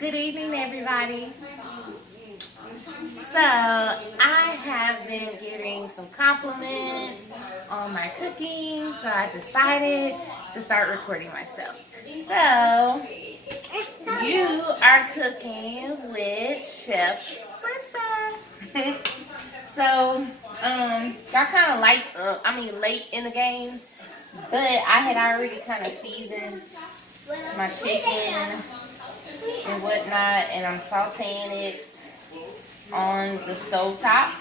Good evening, everybody. So, I have been getting some compliments on my cooking, so I decided to start recording myself. So, you are cooking with Chef Karisa. So, got kind of late in the game, but I had already kind of seasoned my chicken and whatnot, and I'm sauteing it on the stove top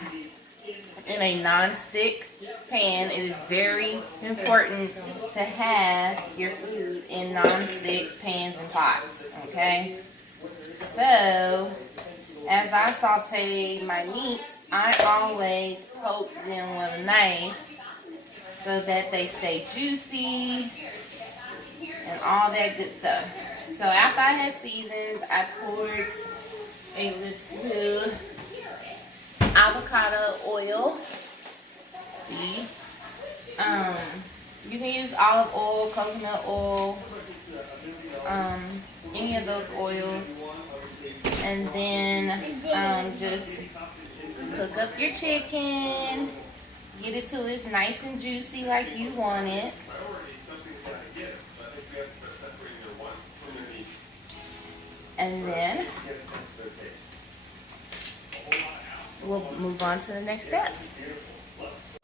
in a non-stick pan. It is very important to have your food in non-stick pans and pots, okay? So, as I saute my meats, I always poke them with a knife so that they stay juicy and all that good stuff. So after I had seasoned, I poured a little avocado oil. See, you can use olive oil, coconut oil, any of those oils, and then just cook up your chicken, get it till it's nice and juicy like you want it. And then we'll move on to the next step.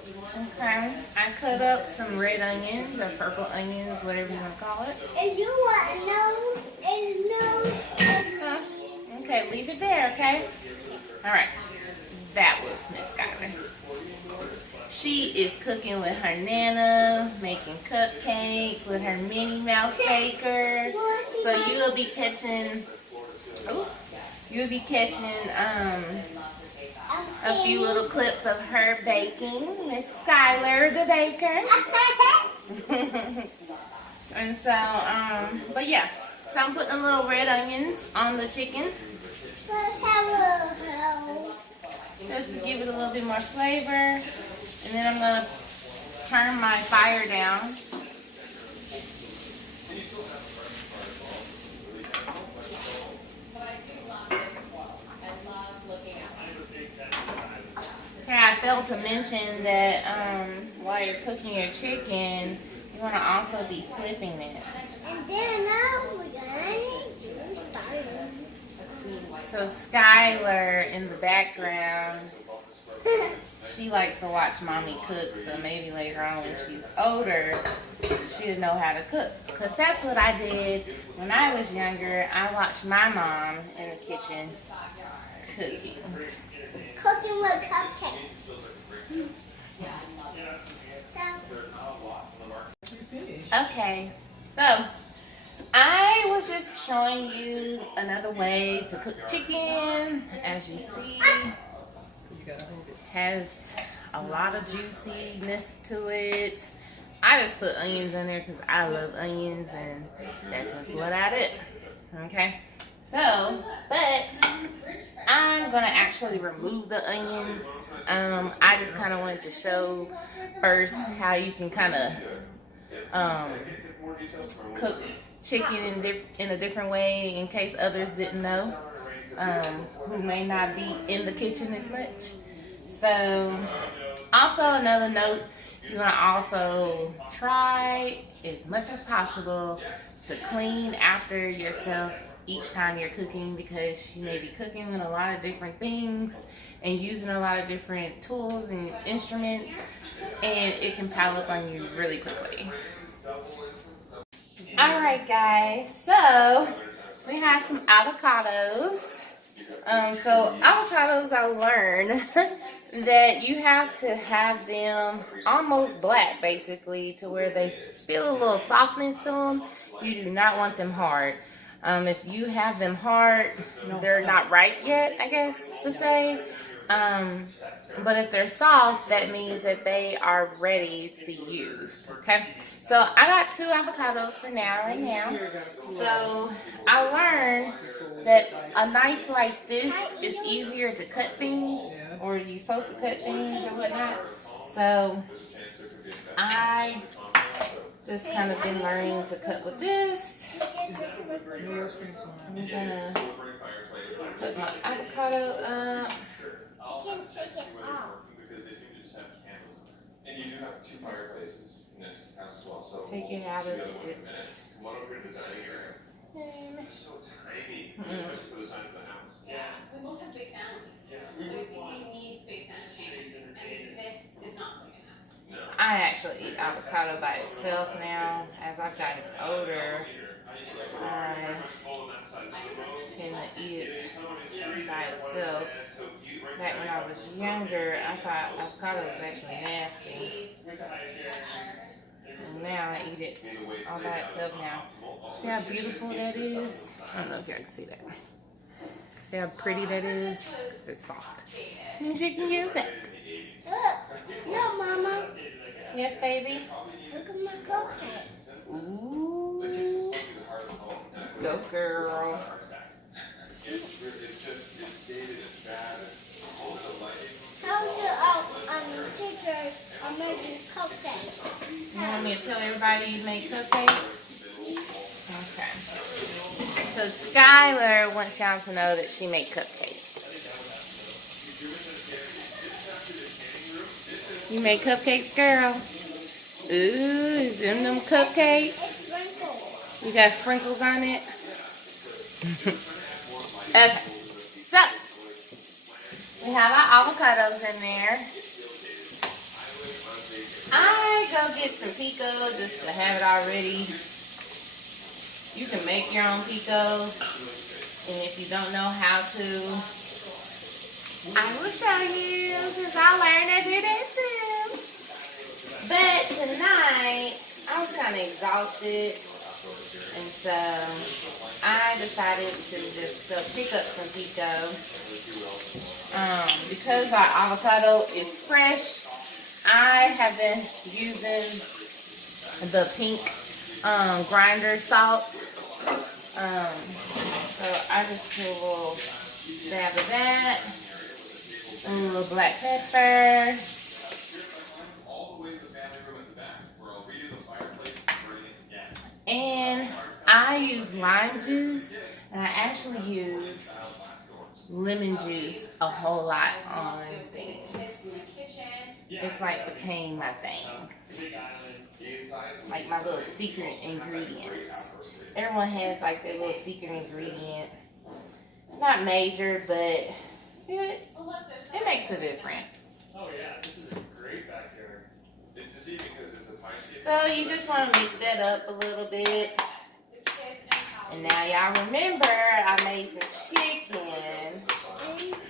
Okay, I cut up some red onions or purple onions, whatever you want to call it. If you want to know, Okay, leave it there, okay? Alright, that was Miss Skyler. She is cooking with her Nana, making cupcakes with her Minnie Mouse baker. So you'll be catching a few little clips of her baking, Miss Skyler the baker. And so, but yeah, so I'm putting a little red onions on the chicken, just to give it a little bit more flavor. And then I'm gonna turn my fire down. Okay, I failed to mention that while you're cooking your chicken, you want to also be flipping it. and then we're gonna do starting. So Skylar in the background, she likes to watch mommy cook, so maybe later on when she's older, she'll know how to cook. Because that's what I did when I was younger. I watched my mom in the kitchen cooking. Cooking with cupcakes. Okay, so I was just showing you another way to cook chicken. As you see, it has a lot of juiciness to it. I just put onions in there because I love onions, and that's just what I did. Okay, so, but I'm gonna actually remove the onions. I just kind of wanted to show first how you can kind of cook chicken in a different way, in case others didn't know, who may not be in the kitchen as much. So, also another note, you want to also try as much as possible to clean after yourself each time you're cooking, because you may be cooking with a lot of different things and using a lot of different tools and instruments, and it can pile up on you really quickly. Alright guys, so we have some avocados. So avocados, I learned that you have to have them almost black, basically, to where they feel a little softness to them. You do not want them hard. If you have them hard, they're not ripe yet, I guess to say. But if they're soft, that means that they are ready to be used, okay? So I got 2 avocados for right now. So I learned that a knife like this is easier to cut things, or you're supposed to cut things or whatnot. So I just kind of been learning to cut with this. I'm gonna put my avocado up. I can't take it off. And you do have 2 fireplaces in this house as well, so Take it out of it. come on over to the dining area. It's so tiny, especially for the size of the house. Yeah, we both have big families, so I think we need space to entertain, and this is not big enough. No. I actually eat avocado by itself now. As I've gotten older, I tend to eat it by itself. Back when I was younger, I thought avocado was actually nasty. And now I eat it all by itself now. See how beautiful that is? I don't know if y'all can see that. See how pretty that is? Because it's soft. Means you can use it. Look. No, Mama. Yes, baby? Look at my cupcake. Ooh. Go, girl. How's your teacher making cupcakes? You want me to tell everybody you make cupcakes? Okay. So Skylar wants y'all to know that she made cupcakes. You make cupcakes, girl? Ooh, is in them cupcakes? It's sprinkled. You got sprinkles on it? Okay. So, we have our avocados in there. I go get some pico just to have it already. You can make your own pico, and if you don't know how to, I will show you, because I learned to do that too. But tonight, I was kind of exhausted, and so I decided to just go pick up some pico. Because our avocado is fresh, I have been using the pink grinder salt. So I just put a little dab of that, a little black pepper, and I use lime juice, and I actually use lemon juice a whole lot on things. It's like became my thing. Like my little secret ingredients. Everyone has like their little secret ingredient. It's not major, but it makes a difference. Oh yeah, this is a great backyard. It's deceiving because it's a pie shape. So you just want to mix that up a little bit. And now y'all remember I made some chicken.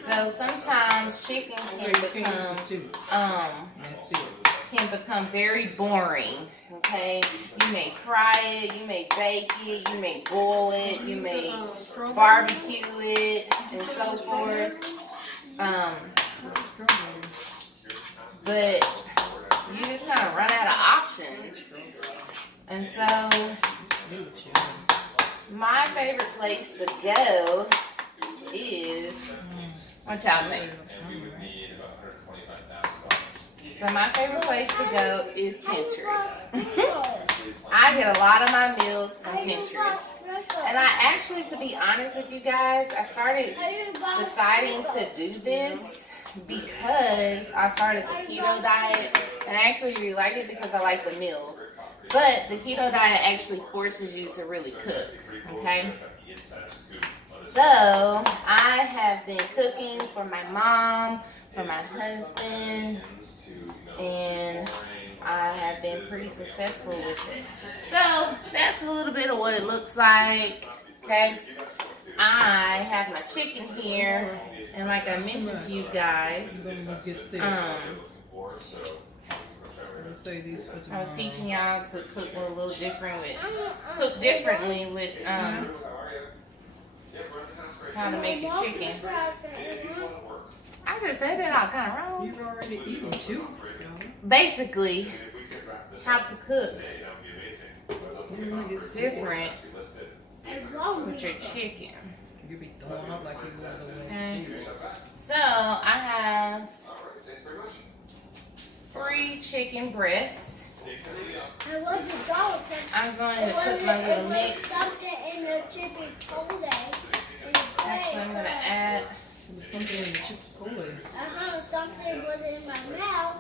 So sometimes chicken can become very boring. Okay, you may fry it, you may bake it, you may boil it, you may barbecue it, and so forth. But you just kind of run out of options. And so my favorite place to go is, what y'all think? So my favorite place to go is Pinterest. I get a lot of my meals from Pinterest. And I actually, to be honest with you guys, I started deciding to do this because I started the keto diet. And I actually really like it because I like the meals. But the keto diet actually forces you to really cook, okay? So I have been cooking for my mom, for my husband, and I have been pretty successful with it. So that's a little bit of what it looks like, okay? I have my chicken here, and like I mentioned to you guys, I was teaching y'all to cook a little different cook differently with how to make your chicken. I just said it all kind of wrong. You've already eaten two. Basically, how to cook It's different with your chicken. You'll be throwing up like you was the Okay. last two. So I have 3 chicken breasts. I wasn't going to. I'm going to cook my little mix. Something the Chipotle. Actually, I'm gonna add. There was something in the Chipotle. Something was in my mouth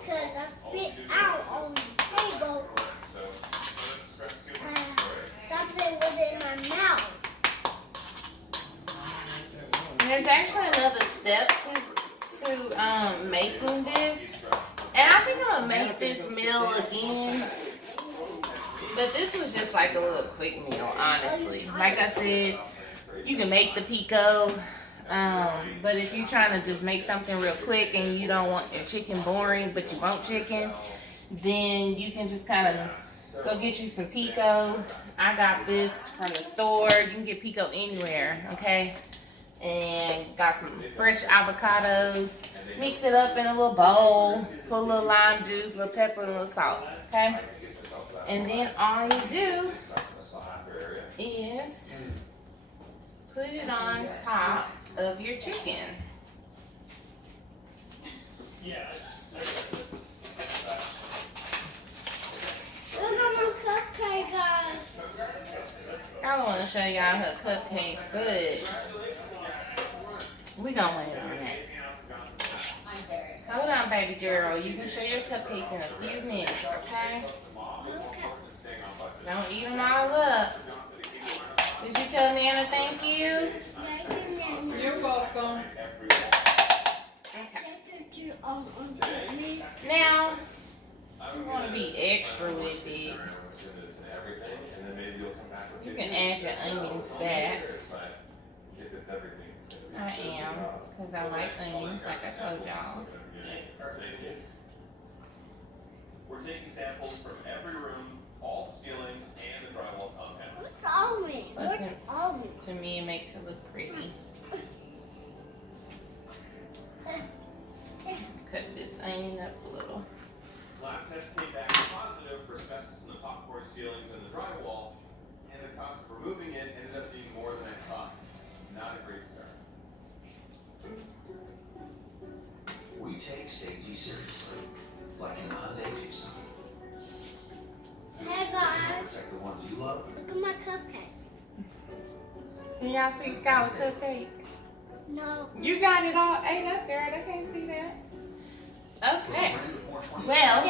because I spit out on the table. Something was in my mouth. There's actually another step to making this, and I think I'm gonna make this meal again. But this was just like a little quick meal, honestly. Like I said, you can make the pico, but if you're trying to just make something real quick and you don't want your chicken boring, but you want chicken, then you can just kind of go get you some pico. I got this from the store. You can get pico anywhere, okay? And got some fresh avocados. Mix it up in a little bowl. Put a little lime juice, a little pepper, and a little salt, okay? And then all you do is put it on top of your chicken. Yeah, I got this. Look at my cupcake, guys. I want to show y'all her cupcake good. We gonna wait on that. I'm very excited. Hold on, baby girl. You can show your cupcakes in a few minutes, okay? Don't eat them all up. Did you tell Nana thank you? You're welcome. Okay. Now, you want to be extra with it. You can add your onions back. I am, because I like onions, like I told y'all. We're taking samples from every room, all the ceilings, and the drywall compound. What's the almond? What's Listen, the almond? to me, it makes it look pretty. Cut this onion up a little. Lab tests came back positive for asbestos in the popcorn ceilings and the drywall, and the cost of removing it ended up being more than I thought. Not a great start. We take safety seriously, like in the Hyundai Tucson. Hey guys, Protect the ones you love. look at my cupcake. Can y'all see Skylar's cupcake? No. You got it all ate up, girl. I can't see that. Okay. Well,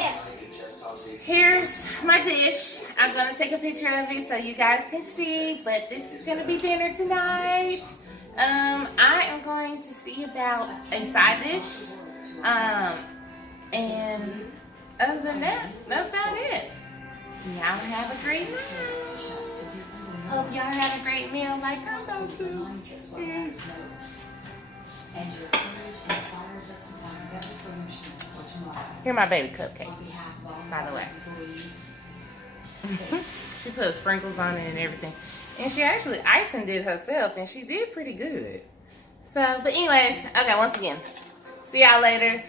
here's my dish. I'm going to take a picture of it so you guys can see, but this is going to be dinner tonight. I am going to see about a side dish. And other than that, that's about it. Y'all have a great night. Hope y'all have a great meal like I'm going to. And your courage inspires us to find better solutions for tomorrow. Here are my baby On cupcakes, behalf of all by the of way. us employees, She put sprinkles on it and everything. And she actually icing it herself, and she did pretty good. So, but anyways, okay, once again, see y'all later.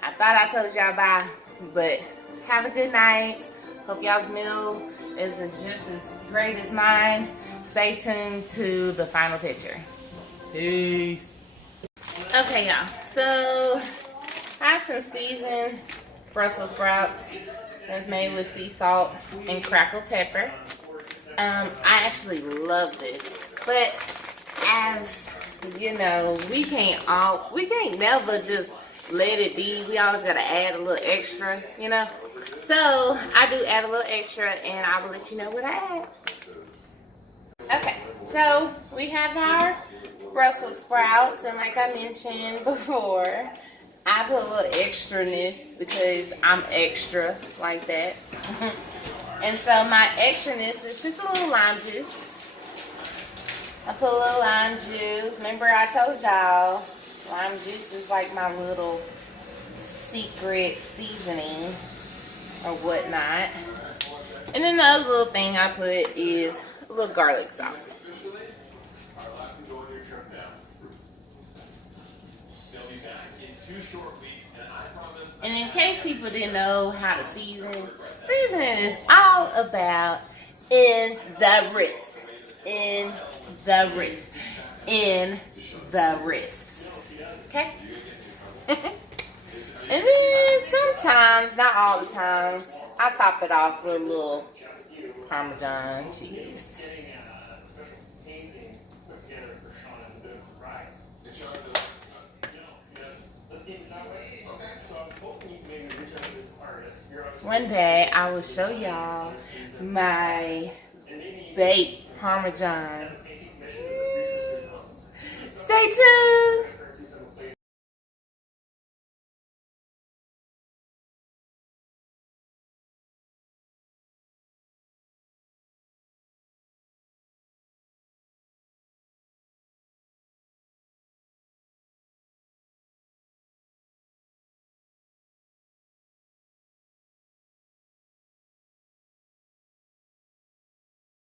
I thought I told y'all bye, but have a good night. Hope y'all's meal is just as great as mine. Stay tuned to the final picture. Peace. Okay, y'all. So, I have some seasoned Brussels sprouts that's made with sea salt and crackle pepper. I actually love this, but as you know, we can't never just let it be. We always gotta add a little extra, you know. So I do add a little extra, and I will let you know what I add. Okay, so we have our Brussels sprouts, and like I mentioned before, I put a little extraness because I'm extra like that. And so my extraness is just a little lime juice. I put a little lime juice. Remember I told y'all, lime juice is like my little secret seasoning or whatnot. And then the other little thing I put is a little garlic salt. Our lab can go on your trip now. They'll be back in 2 short weeks, and I promise. And in case people didn't know how to seasoning is all about in the wrist. In the wrist. In the wrist. Okay? And then sometimes, not all the times, I top it off with a little Parmesan cheese. put together for Sean as a bit of a surprise. Did Sean do it? No, yeah, let's keep it that way. Okay. So I was hoping you could maybe reach out to this artist. You're obviously One day I will show y'all my and maybe baked Parmesan. pay commission for the free sisters. Stay tuned.